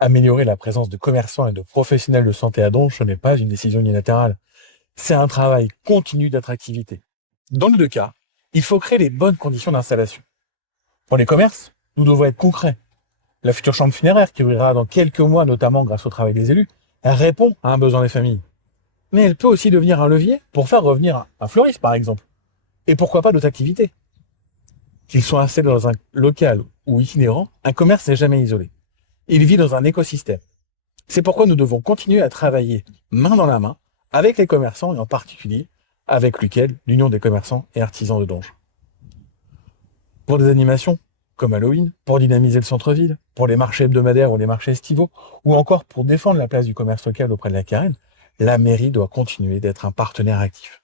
Améliorer la présence de commerçants et de professionnels de santé à Donge, ce n'est pas une décision unilatérale. C'est un travail continu d'attractivité. Dans les deux cas, il faut créer les bonnes conditions d'installation. Pour les commerces, nous devons être concrets. La future chambre funéraire, qui ouvrira dans quelques mois, notamment grâce au travail des élus, elle répond à un besoin des familles. Mais elle peut aussi devenir un levier pour faire revenir un fleuriste, par exemple. Et pourquoi pas d'autres activités. Qu'ils soient installés dans un local ou itinérant, un commerce n'est jamais isolé. Il vit dans un écosystème. C'est pourquoi nous devons continuer à travailler main dans la main avec les commerçants et en particulier avec l'Union des commerçants et artisans de Donge. Pour des animations comme Halloween, pour dynamiser le centre-ville, pour les marchés hebdomadaires ou les marchés estivaux, ou encore pour défendre la place du commerce local auprès de la Carène, la mairie doit continuer d'être un partenaire actif.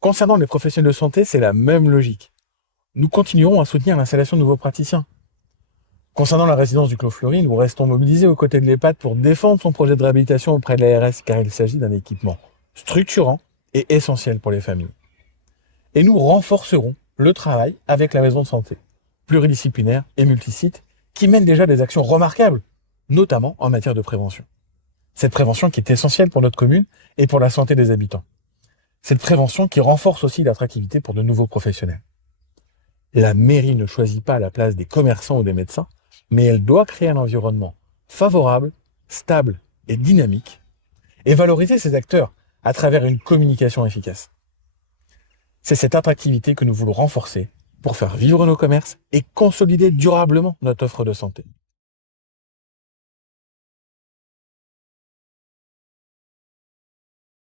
Concernant les professionnels de santé, c'est la même logique. Nous continuerons à soutenir l'installation de nouveaux praticiens. Concernant la résidence du Clos Fleury, nous restons mobilisés aux côtés de l'EHPAD pour défendre son projet de réhabilitation auprès de l'ARS car il s'agit d'un équipement structurant et essentiel pour les familles. Et nous renforcerons le travail avec la maison de santé, pluridisciplinaire et multisite, qui mène déjà des actions remarquables, notamment en matière de prévention. Cette prévention qui est essentielle pour notre commune et pour la santé des habitants. Cette prévention qui renforce aussi l'attractivité pour de nouveaux professionnels. La mairie ne choisit pas la place des commerçants ou des médecins, mais elle doit créer un environnement favorable, stable et dynamique, et valoriser ces acteurs à travers une communication efficace. C'est cette attractivité que nous voulons renforcer pour faire vivre nos commerces et consolider durablement notre offre de santé.